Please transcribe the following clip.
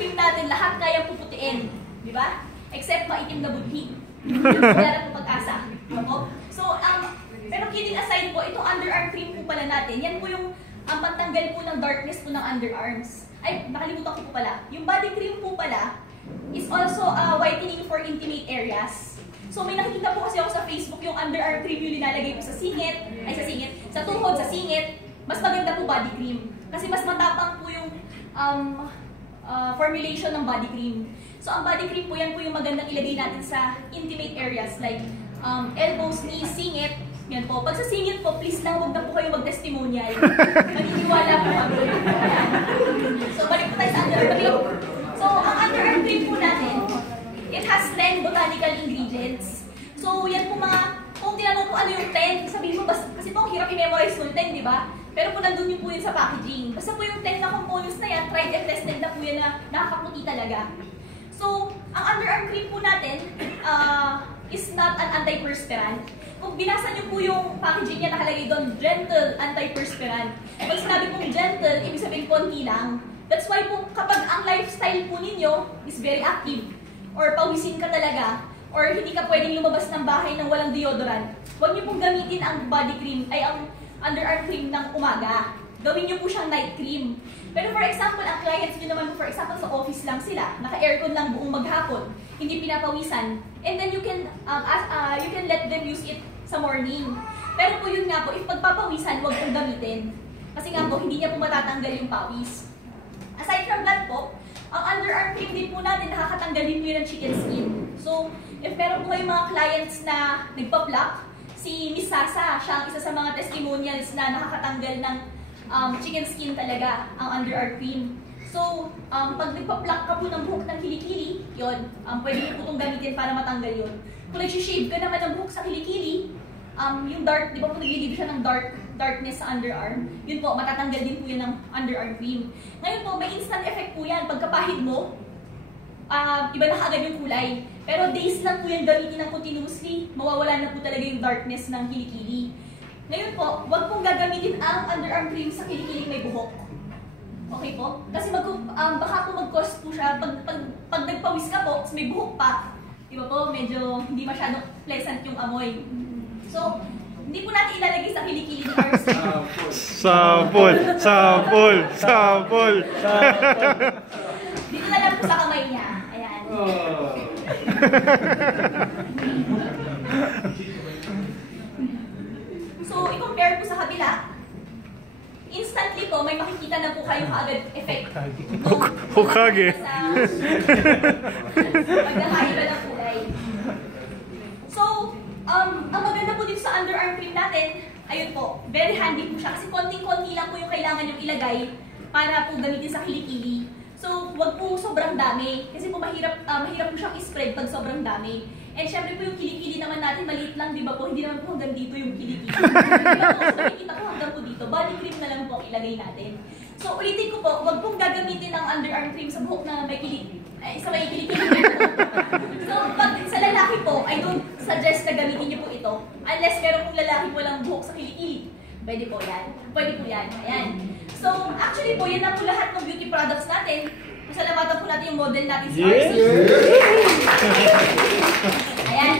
cream natin, lahat kayang puputiin. Di ba? Except maitim na budhi. Wala po pag-asa. So, pero kidding aside po, itong underarm cream po pala natin, yan po yung pantanggal po ng darkness po ng underarms. Ay, nakalimutan ko po pala. Yung body cream po pala is also whitening for intimate areas. So, may nakikita po kasi ako sa Facebook yung underarm cream yung nilalagay po sa singit, sa tuhod, sa singit. Mas maganda po body cream. Kasi mas matapang po yung formulation ng body cream. So, ang body cream po, yan po yung magandang ilagay natin sa intimate areas like elbows, knees, singit. Yan po. Pag sa singit po, please lang huwag na po kayo mag-testimonial. Maniniwala po ako. So, balik po tayo sa underarm cream. So, ang underarm cream po natin, it has 10 botanical ingredients. So, yan po kung tinanong po ano yung 10, sabihin mo, kasi po ang hirap i-memorize yung 10, di ba? Pero po nandun yung po yun sa packaging. Basta po yung 10 na components na yan, tried and tested na po yan na nakakaputi talaga. So, ang underarm cream po natin is not an antiperspirant. Kung binasa niyo po yung packaging niya, nakalagay doon, gentle antiperspirant. Pag sinabi pong gentle, ibig sabihin konti lang. That's why po kapag ang lifestyle po ninyo is very active, or pawisin ka talaga, or hindi ka pwedeng lumabas ng bahay ng walang deodorant, huwag niyo pong gamitin ang body cream, ay ang underarm cream ng umaga. Gawin niyo po siyang night cream. Pero for example, ang clients niyo naman, for example, sa office lang sila, naka-aircon lang buong maghapon, hindi pinapawisan, and then you can let them use it sa morning. Pero po yun nga po, if pagpapawisan, huwag pong gamitin. Kasi nga po, hindi niya po matatanggal yung pawis. Aside from that po, ang underarm cream din po natin, nakakatanggal din po yun ng chicken skin. So, if meron po kayong mga clients na nagpa-pluck, si Miss Sasa, siya ang isa sa mga testimonials na nakakatanggal ng chicken skin talaga, ang underarm cream. So, pag nagpa-pluck ka po ng buhok ng kilikili, yun, pwede niyo po itong gamitin para matanggal yun. Kung nag-shave ka naman ng buhok sa kilikili, yung dark, di ba po naglilido siya ng darkness sa underarm, yun po, matatanggal din po yun ng underarm cream. Ngayon po, may instant effect po yan. Pagkapahid mo, iba na kaagad yung kulay. Pero days lang po yan gamitin ng continuously, mawawala na po talaga yung darkness ng kilikili. Ngayon po, huwag pong gagamitin ang underarm cream sa kilikiling may buhok. Okay po? Kasi baka po mag-cause po siya, pag nagpawis ka po, may buhok pa, di ba po, medyo hindi masyadong pleasant yung amoy. So, hindi po natin ilalagay sa kilikili ni RC. Sapol! Sapol! Sapol! Dito na lang po sa kamay niya. Ayan. So, i-compare po sa kabila. Instantly po, may makikita na po kayo kaagad effect. Hokage. Pagkakaiba ng kulay. So, ang maganda po dito sa underarm cream natin, ayun po, very handy po siya. Kasi konting-konti lang po yung kailangan yung ilagay para po gamitin sa kilikili. So, wag po sobrang dami. Kasi po mahirap po siyang i-spread pag sobrang dami. And syempre po yung kilikili naman natin, maliit lang, di ba po? Hindi naman po hanggang dito yung kilikili. Di ba po? So, nakikita ko hanggang po dito. Body cream na lang po ang ilagay natin. So, ulitin ko po, wag pong gagamitin ng underarm cream sa buhok na may kilikili. So, pag sa lalaki po, I don't suggest na gamitin niyo po ito. Unless meron pong lalaki walang buhok sa kilikili. Pwede po yan. Pwede po yan. Ayan. So, actually po, yan na po lahat ng beauty products natin. Pasalamatan po natin yung model natin sa RC. Ayan.